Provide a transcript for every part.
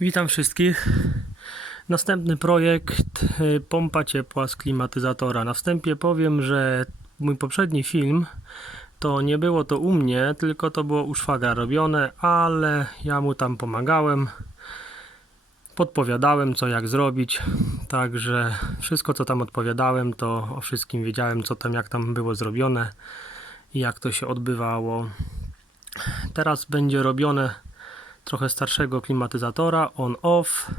Witam wszystkich. Następny projekt y, pompa ciepła z klimatyzatora. Na wstępie powiem, że mój poprzedni film to nie było to u mnie, tylko to było u szwagra robione, ale ja mu tam pomagałem. Podpowiadałem co jak zrobić. Także wszystko co tam odpowiadałem, to o wszystkim wiedziałem co tam jak tam było zrobione i jak to się odbywało. Teraz będzie robione trochę starszego klimatyzatora on-off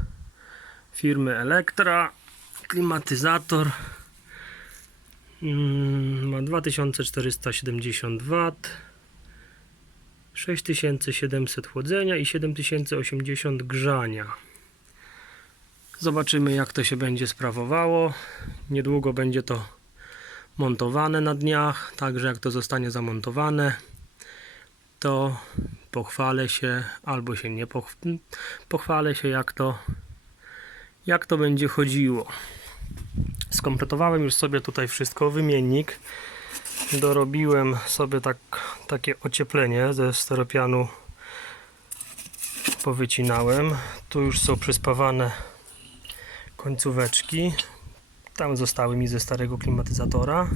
firmy Elektra. Klimatyzator mm, ma 2470 W, 6700 chłodzenia i 7080 grzania. Zobaczymy jak to się będzie sprawowało. Niedługo będzie to montowane na dniach, także jak to zostanie zamontowane, to pochwalę się albo się nie poch... pochwalę się jak to jak to będzie chodziło. Skompletowałem już sobie tutaj wszystko, wymiennik. Dorobiłem sobie tak, takie ocieplenie ze steropianu powycinałem. Tu już są przyspawane końcóweczki. Tam zostały mi ze starego klimatyzatora.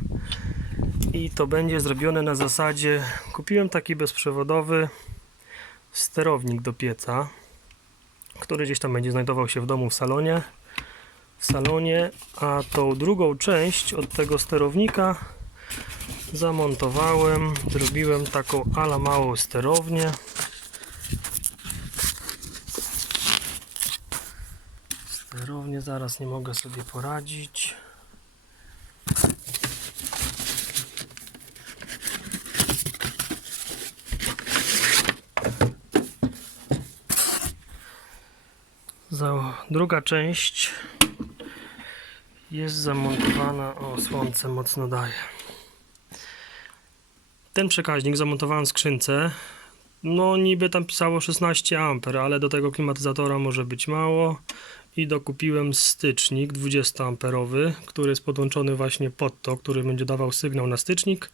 I to będzie zrobione na zasadzie kupiłem taki bezprzewodowy sterownik do pieca, który gdzieś tam będzie znajdował się w domu w salonie. W salonie, a tą drugą część od tego sterownika zamontowałem, zrobiłem taką ala małą sterownię. Sterownię zaraz nie mogę sobie poradzić. Za, druga część jest zamontowana. O, słońce mocno daje. Ten przekaźnik zamontowałem w skrzynce. No, niby tam pisało 16 A, ale do tego klimatyzatora może być mało. I dokupiłem stycznik 20 amperowy, który jest podłączony właśnie pod to, który będzie dawał sygnał na stycznik.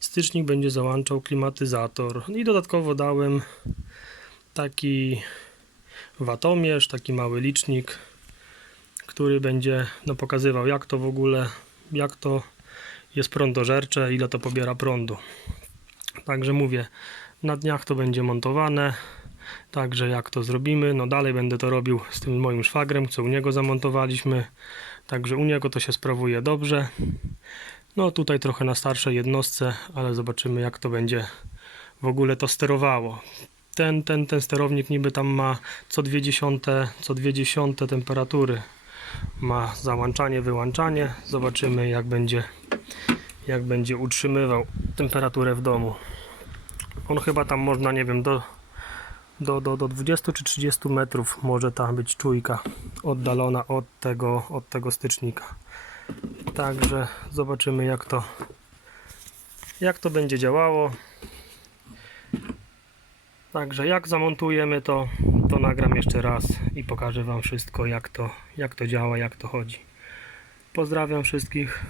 Stycznik będzie załączał klimatyzator. I dodatkowo dałem taki watomierz, taki mały licznik, który będzie no, pokazywał jak to w ogóle, jak to jest prądożercze, ile to pobiera prądu. Także mówię, na dniach to będzie montowane, także jak to zrobimy, no dalej będę to robił z tym moim szwagrem, co u niego zamontowaliśmy, także u niego to się sprawuje dobrze. No tutaj trochę na starszej jednostce, ale zobaczymy jak to będzie w ogóle to sterowało ten, ten, ten sterownik niby tam ma co dwie dziesiąte, co dwie dziesiąte temperatury. Ma załączanie, wyłączanie. Zobaczymy jak będzie, jak będzie utrzymywał temperaturę w domu. On chyba tam można, nie wiem, do, do, do, do 20 czy 30 metrów może tam być czujka oddalona od tego, od tego stycznika. Także zobaczymy jak to, jak to będzie działało. Także jak zamontujemy to, to nagram jeszcze raz i pokażę Wam wszystko jak to, jak to działa, jak to chodzi. Pozdrawiam wszystkich.